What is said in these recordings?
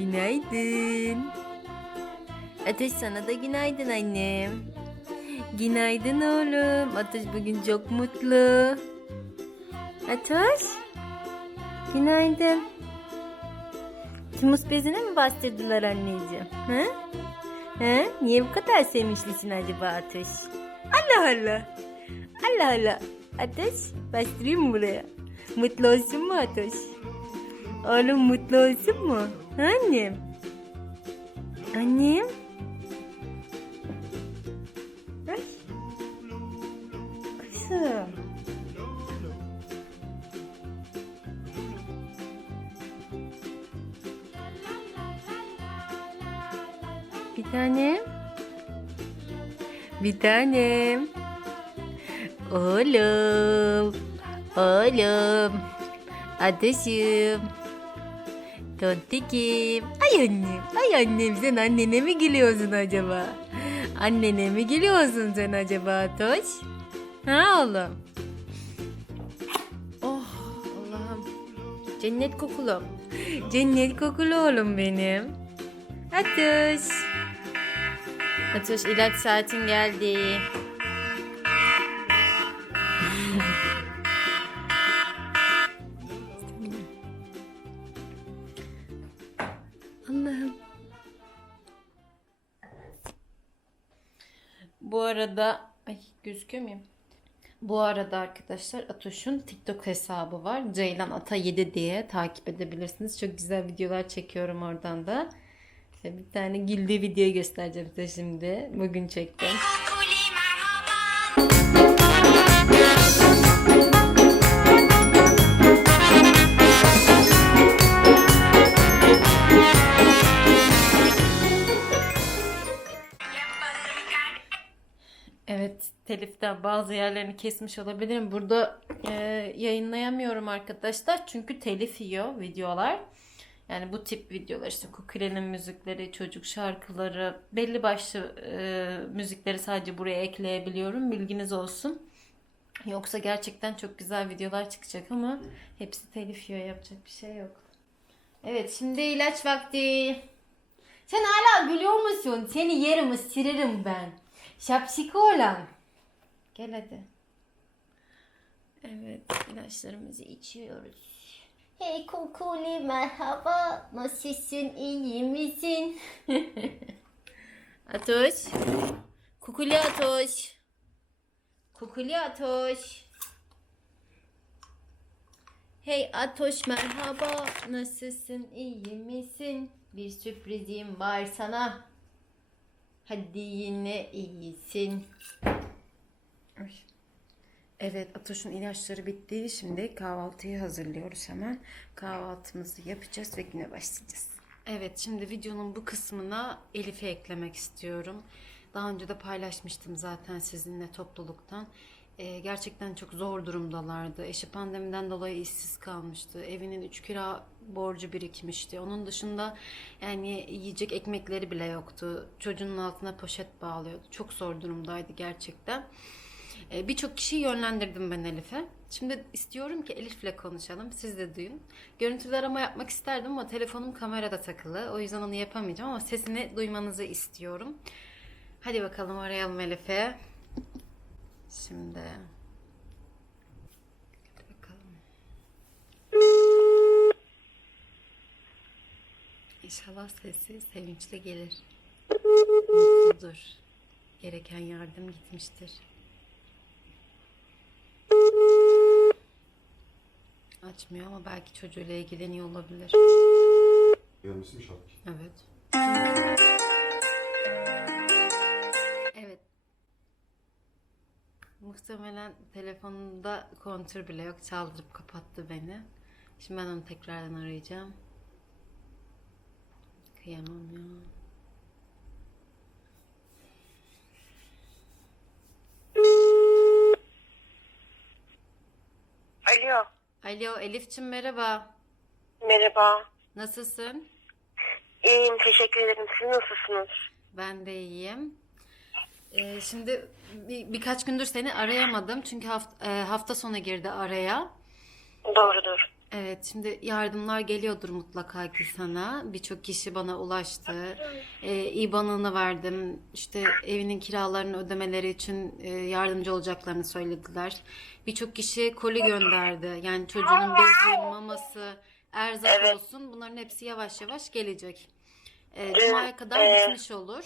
Günaydın. Ateş sana da günaydın annem. Günaydın oğlum. Ateş bugün çok mutlu. Ateş. Günaydın. Kimus bezine mi bastırdılar anneciğim? Ha? Ha? Niye bu kadar sevinçlisin acaba Ateş? Allah Allah. Allah Allah. Ateş bastırayım mı buraya? Mutlu olsun mu Ateş? Oğlum mutlu olsun mu? Annem. Annem. Ay. Kızım. Bir tanem. Bir tanem. Oğlum. Oğlum. Ateşim. Tontikim. Ay annem. Ay annem sen annene mi gülüyorsun acaba? Annene mi gülüyorsun sen acaba Toş? Ha oğlum? Oh Allah'ım. Cennet kokulu. Cennet kokulu oğlum benim. Atoş. Atoş ilaç saatin geldi. Bu arada ay gözüküyor muyum? Bu arada arkadaşlar Atoş'un TikTok hesabı var. Ceylan Ata 7 diye takip edebilirsiniz. Çok güzel videolar çekiyorum oradan da. Ve Bir tane güldüğü video göstereceğim size şimdi. Bugün çektim. Evet, teliften bazı yerlerini kesmiş olabilirim. Burada e, yayınlayamıyorum arkadaşlar. Çünkü telif yiyor videolar. Yani bu tip videolar işte Kukule'nin müzikleri, çocuk şarkıları, belli başlı e, müzikleri sadece buraya ekleyebiliyorum. Bilginiz olsun. Yoksa gerçekten çok güzel videolar çıkacak ama hepsi telif yiyor. Yapacak bir şey yok. Evet, şimdi ilaç vakti. Sen hala gülüyor musun? Seni yerim ısırırım ben. Şapşik olan. Gel hadi. Evet ilaçlarımızı içiyoruz. Hey Kukuli merhaba. Nasılsın iyi misin? Atoş. Kukuli Atoş. Kukuli Atoş. Hey Atoş merhaba. Nasılsın iyi misin? Bir sürprizim var sana. Hadi yine iyisin. Ay. Evet Atoş'un ilaçları bitti. Şimdi kahvaltıyı hazırlıyoruz hemen. Kahvaltımızı yapacağız ve güne başlayacağız. Evet şimdi videonun bu kısmına Elif'i eklemek istiyorum. Daha önce de paylaşmıştım zaten sizinle topluluktan. Ee, gerçekten çok zor durumdalardı. Eşi pandemiden dolayı işsiz kalmıştı. Evinin 3 kira borcu birikmişti. Onun dışında yani yiyecek ekmekleri bile yoktu. Çocuğunun altına poşet bağlıyordu. Çok zor durumdaydı gerçekten. Ee, Birçok kişiyi yönlendirdim ben Elif'e. Şimdi istiyorum ki Elif'le konuşalım. Siz de duyun. Görüntülü arama yapmak isterdim ama telefonum kamerada takılı. O yüzden onu yapamayacağım ama sesini duymanızı istiyorum. Hadi bakalım arayalım Elif'e. Şimdi. Hadi bakalım. İnşallah sesi sevinçli gelir. Mutludur. Gereken yardım gitmiştir. Açmıyor ama belki çocuğuyla ilgileniyor olabilir. Şart? Evet. Evet. Muhtemelen telefonunda kontür bile yok. Çaldırıp kapattı beni. Şimdi ben onu tekrardan arayacağım. Kıyamam ya. Alo, Alo Elifçim merhaba. merhaba. Nasılsın? İyiyim, teşekkür ederim. Siz nasılsınız? Ben de iyiyim. Ee, şimdi bir, birkaç gündür seni arayamadım çünkü hafta, hafta sonu girdi araya. Doğrudur. Evet, şimdi yardımlar geliyordur mutlaka ki sana. Birçok kişi bana ulaştı. Ee, İBAN'ını verdim. İşte evinin kiralarını ödemeleri için e, yardımcı olacaklarını söylediler. Birçok kişi koli gönderdi. Yani çocuğun bezi, maması, erzak Evet. olsun. Bunların hepsi yavaş yavaş gelecek. Ee, Cuma'ya kadar e, bitmiş olur.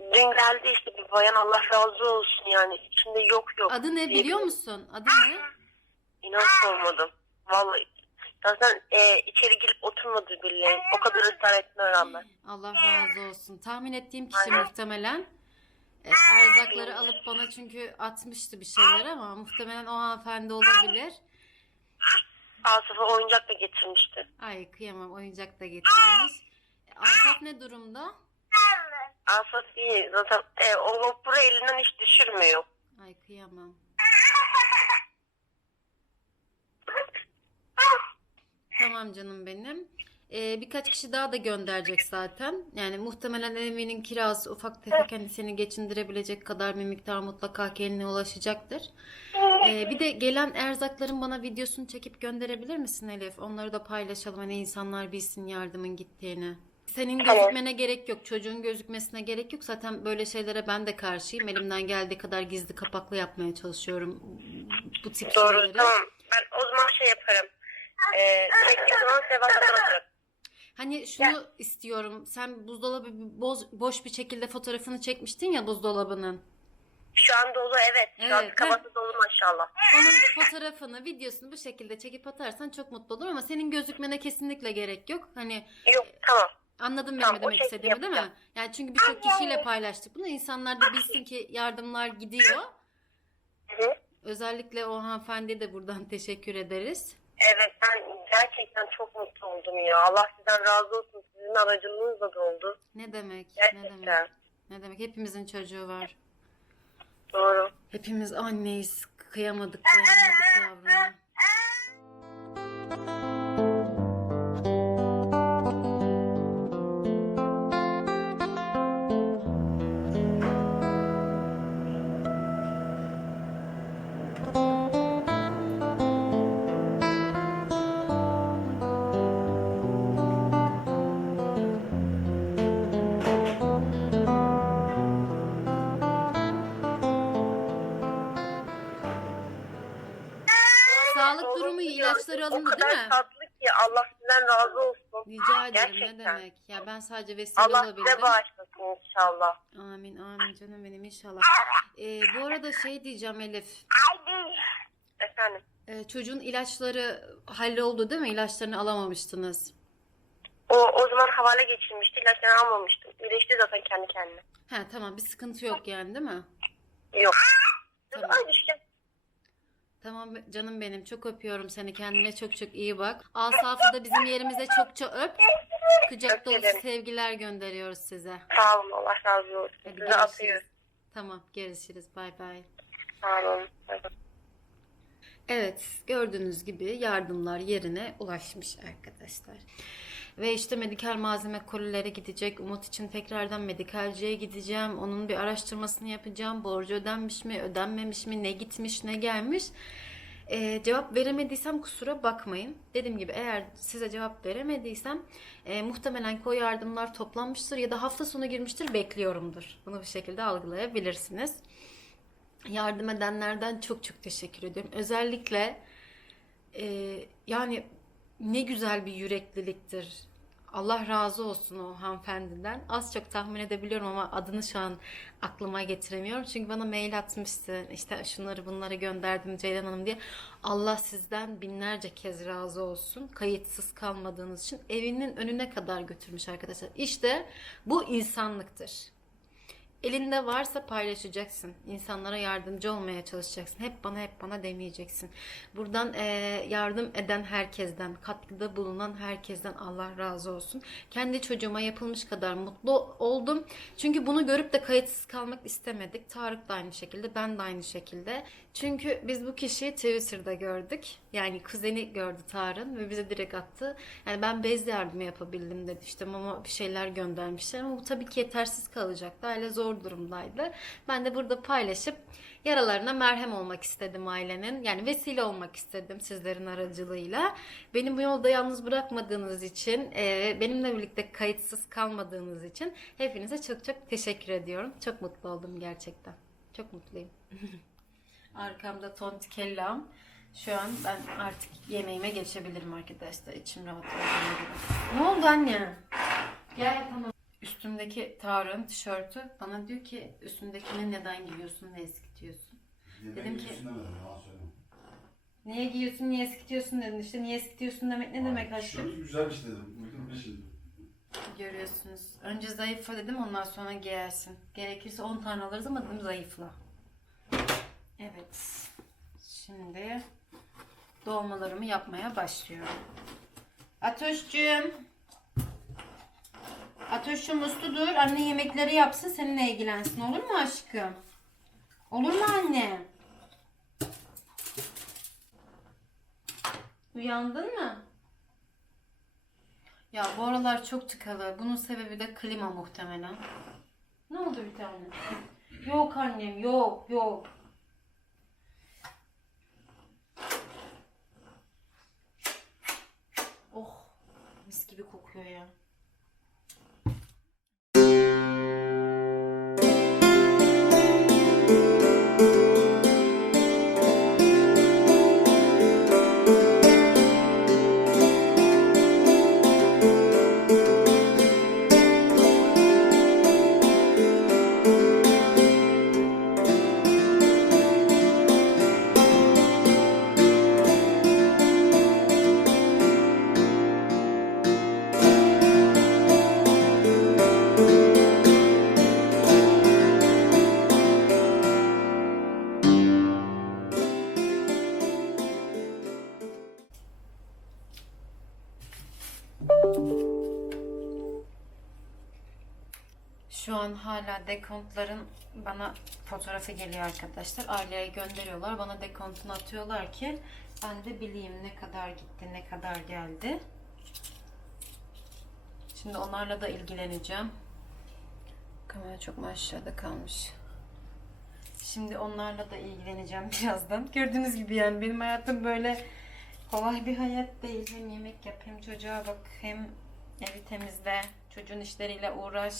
Dün geldi işte bir bayan Allah razı olsun yani. içinde yok yok. Adı ne diye biliyor musun? Adı ne? İnan sormadım. Vallahi. Zaten e, içeri girip oturmadı bile. O kadar ısrar etme rağmen. Allah razı olsun. Tahmin ettiğim kişi Aynen. muhtemelen e, erzakları alıp bana çünkü atmıştı bir şeyler ama muhtemelen o hanımefendi olabilir. Asaf'a oyuncak da getirmişti. Ay kıyamam oyuncak da getirmiş. E, Asaf ne durumda? Asaf iyi. Zaten e, o vapuru elinden hiç düşürmüyor. Ay kıyamam. Tamam canım benim. E, birkaç kişi daha da gönderecek zaten. Yani muhtemelen evinin kirası ufak tefek hani seni geçindirebilecek kadar bir miktar mutlaka kendine ulaşacaktır. Ee, bir de gelen erzakların bana videosunu çekip gönderebilir misin Elif? Onları da paylaşalım hani insanlar bilsin yardımın gittiğini. Senin gözükmene gerek yok, çocuğun gözükmesine gerek yok. Zaten böyle şeylere ben de karşıyım. Elimden geldiği kadar gizli kapaklı yapmaya çalışıyorum bu tip Doğru şeyleri. tamam. Ben o zaman şey yaparım. E, çektiğim zaman Sevat alırım. Hani şunu istiyorum. Sen buzdolabı boz, boş bir şekilde fotoğrafını çekmiştin ya buzdolabının. Şu an dolu evet. Şu an Evet, kafası dolu maşallah. Onun fotoğrafını, videosunu bu şekilde çekip atarsan çok mutlu olurum ama senin gözükmene kesinlikle gerek yok. Hani Yok tamam. Anladın benim Tamam, demek istediğimi değil mi? Yani çünkü birçok kişiyle paylaştık bunu. İnsanlar da bilsin ki yardımlar gidiyor. Hı. Özellikle o hanımefendiye de buradan teşekkür ederiz. Evet ben gerçekten çok mutlu oldum ya. Allah sizden razı olsun. Sizin aracılığınızla da oldu. Ne demek? Ne demek? Gerçekten. Ne demek? Hepimizin çocuğu var. Doğru. Hepimiz anneyiz. Kıyamadık, kıyamadık yavruma. İyi, ya, ilaçları O kadar değil mi? tatlı ki Allah sizden razı olsun. Rica ederim ne Gerçekten. demek? Ya ben sadece vesile Allah size olabildim. bağışlasın inşallah. Amin amin canım benim inşallah. Ee, bu arada şey diyeceğim Elif. Efendim. Ee, çocuğun ilaçları halloldu değil mi? İlaçlarını alamamıştınız. O, o zaman havale geçirmişti. İlaçlarını almamıştım. İyileşti zaten kendi kendine. Ha tamam bir sıkıntı yok yani değil mi? Yok. Tamam. Ay düşeceğim. Tamam canım benim çok öpüyorum seni. Kendine çok çok iyi bak. Asaf'ı da bizim yerimize çokça öp. Kucak dolusu sevgiler gönderiyoruz size. Sağ olun. Allah razı olsun. Hadi atıyor. görüşürüz. Tamam görüşürüz. Bay bay. Sağ olun. Evet, gördüğünüz gibi yardımlar yerine ulaşmış arkadaşlar. Ve işte medikal malzeme kolileri gidecek. Umut için tekrardan medikalciye gideceğim. Onun bir araştırmasını yapacağım. Borcu ödenmiş mi, ödenmemiş mi, ne gitmiş, ne gelmiş. Ee, cevap veremediysem kusura bakmayın. Dediğim gibi eğer size cevap veremediysem e, muhtemelen koy yardımlar toplanmıştır ya da hafta sonu girmiştir bekliyorumdur. Bunu bu şekilde algılayabilirsiniz yardım edenlerden çok çok teşekkür ediyorum. Özellikle e, yani ne güzel bir yürekliliktir. Allah razı olsun o hanımefendiden. Az çok tahmin edebiliyorum ama adını şu an aklıma getiremiyorum. Çünkü bana mail atmıştı. İşte şunları bunları gönderdim Ceylan Hanım diye. Allah sizden binlerce kez razı olsun. Kayıtsız kalmadığınız için evinin önüne kadar götürmüş arkadaşlar. İşte bu insanlıktır. Elinde varsa paylaşacaksın. İnsanlara yardımcı olmaya çalışacaksın. Hep bana hep bana demeyeceksin. Buradan eee, yardım eden herkesten, katkıda bulunan herkesten Allah razı olsun. Kendi çocuğuma yapılmış kadar mutlu oldum. Çünkü bunu görüp de kayıtsız kalmak istemedik. Tarık da aynı şekilde, ben de aynı şekilde. Çünkü biz bu kişiyi Twitter'da gördük. Yani kuzeni gördü Tarın ve bize direkt attı. Yani ben bez yardımı yapabildim dedi işte ama bir şeyler göndermişler ama bu tabii ki yetersiz kalacaktı. Aile zor durumdaydı. Ben de burada paylaşıp yaralarına merhem olmak istedim ailenin. Yani vesile olmak istedim sizlerin aracılığıyla. Beni bu yolda yalnız bırakmadığınız için, e, benimle birlikte kayıtsız kalmadığınız için hepinize çok çok teşekkür ediyorum. Çok mutlu oldum gerçekten. Çok mutluyum. Arkamda tontikellam. Şu an ben artık yemeğime geçebilirim arkadaşlar. İçim rahat olduğuna göre. Ne oldu anne? Gel tamam. Üstümdeki Tarık'ın tişörtü bana diyor ki üstündekini neden giyiyorsun, ne eskitiyorsun? Dedim ki- Niye giyiyorsun, niye eskitiyorsun dedin. İşte niye eskitiyorsun demek ne demek aşkım? Şöyle güzelmiş dedim. Uygun bir şey. Görüyorsunuz. Önce zayıfla dedim ondan sonra giyersin. Gerekirse 10 tane alırız ama dedim zayıfla. Evet. Şimdi dolmalarımı yapmaya başlıyorum. Atoş'cum. Atoş'cum uslu dur. Anne yemekleri yapsın seninle ilgilensin. Olur mu aşkım? Olur mu anne? Uyandın mı? Ya bu aralar çok tıkalı. Bunun sebebi de klima muhtemelen. Ne oldu bir tane? Yok annem yok yok. Oh mis gibi kokuyor ya. Dekontların bana fotoğrafı geliyor arkadaşlar. Aileye gönderiyorlar. Bana dekontunu atıyorlar ki ben de bileyim ne kadar gitti, ne kadar geldi. Şimdi onlarla da ilgileneceğim. Kamera çok mu aşağıda kalmış. Şimdi onlarla da ilgileneceğim birazdan. Gördüğünüz gibi yani benim hayatım böyle kolay bir hayat değil. Hem yemek yap hem çocuğa bak hem evi temizle. Çocuğun işleriyle uğraş.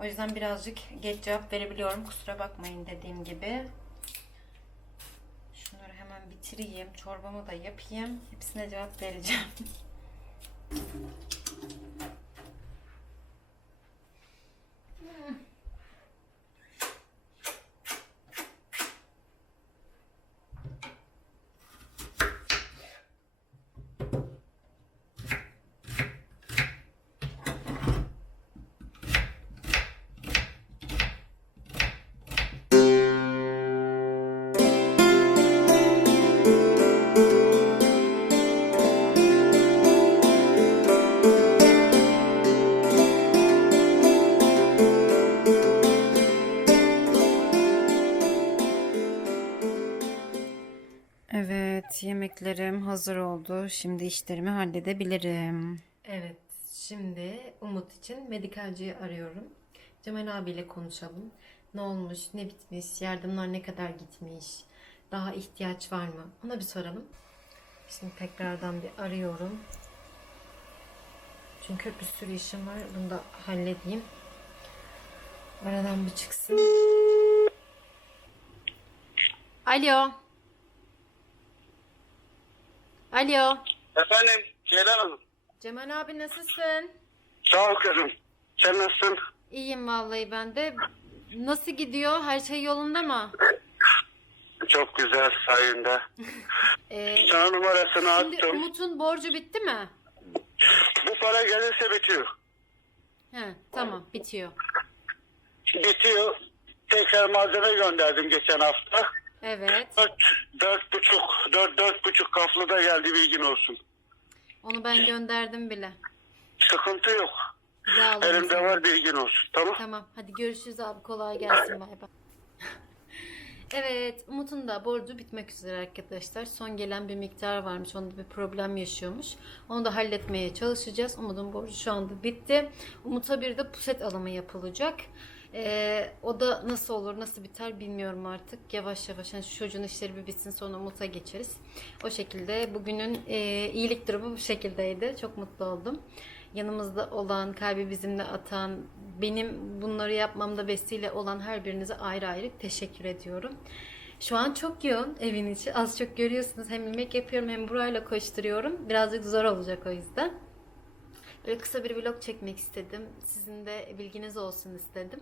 O yüzden birazcık geç cevap verebiliyorum. Kusura bakmayın dediğim gibi. Şunları hemen bitireyim. Çorbamı da yapayım. Hepsine cevap vereceğim. hazır oldu. Şimdi işlerimi halledebilirim. Evet, şimdi Umut için medikalciyi arıyorum. Cemal abiyle konuşalım. Ne olmuş, ne bitmiş, yardımlar ne kadar gitmiş, daha ihtiyaç var mı? Ona bir soralım. Şimdi tekrardan bir arıyorum. Çünkü bir sürü işim var. Bunu da halledeyim. Aradan bir çıksın. Alo. Alo. Efendim Ceylan Hanım. Cemal abi nasılsın? Sağ ol kızım. Sen nasılsın? İyiyim vallahi ben de. Nasıl gidiyor? Her şey yolunda mı? Çok güzel sayende. Ee, Sana numarasını şimdi attım. Umut'un borcu bitti mi? Bu para gelirse bitiyor. He, tamam bitiyor. Bitiyor. Tekrar malzeme gönderdim geçen hafta. Evet. Dört, dört buçuk, dört, dört buçuk kaflı da geldi bilgin olsun. Onu ben gönderdim bile. Sıkıntı yok. Daha alırım Elimde var bilgin olsun. Tamam. Tamam. Hadi görüşürüz abi. Kolay gelsin. Bay bay. Evet, Umut'un da borcu bitmek üzere arkadaşlar. Son gelen bir miktar varmış. Onda bir problem yaşıyormuş. Onu da halletmeye çalışacağız. Umut'un borcu şu anda bitti. Umut'a bir de puset alımı yapılacak. Ee, o da nasıl olur, nasıl biter bilmiyorum artık. Yavaş yavaş hani şu çocuğun işleri bir bitsin sonra Umut'a geçeriz. O şekilde bugünün e, iyilik durumu bu şekildeydi. Çok mutlu oldum. Yanımızda olan, kalbi bizimle atan, benim bunları yapmamda vesile olan her birinize ayrı ayrı teşekkür ediyorum. Şu an çok yoğun evin içi. Az çok görüyorsunuz. Hem yemek yapıyorum hem burayla koşturuyorum. Birazcık zor olacak o yüzden. Böyle kısa bir vlog çekmek istedim. Sizin de bilginiz olsun istedim.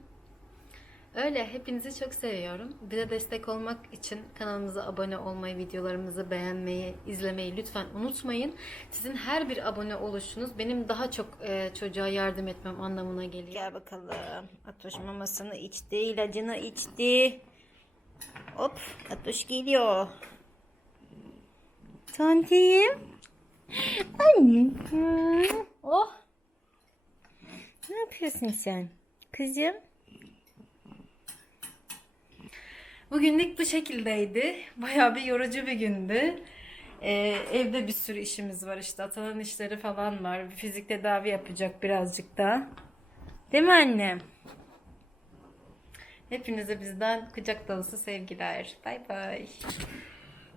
Öyle hepinizi çok seviyorum. Bize destek olmak için kanalımıza abone olmayı, videolarımızı beğenmeyi, izlemeyi lütfen unutmayın. Sizin her bir abone oluşunuz benim daha çok e, çocuğa yardım etmem anlamına geliyor. Gel bakalım. Atoş mamasını içti, ilacını içti. Hop, Atoş geliyor. Tontiyim. Anneciğim. Oh. Ne yapıyorsun sen? Kızım. Bugünlük bu şekildeydi. Bayağı bir yorucu bir gündü. Ee, evde bir sürü işimiz var işte. Atanın işleri falan var. Bir fizik tedavi yapacak birazcık daha. Değil mi annem? Hepinize bizden kucak dolusu sevgiler. Bay bay.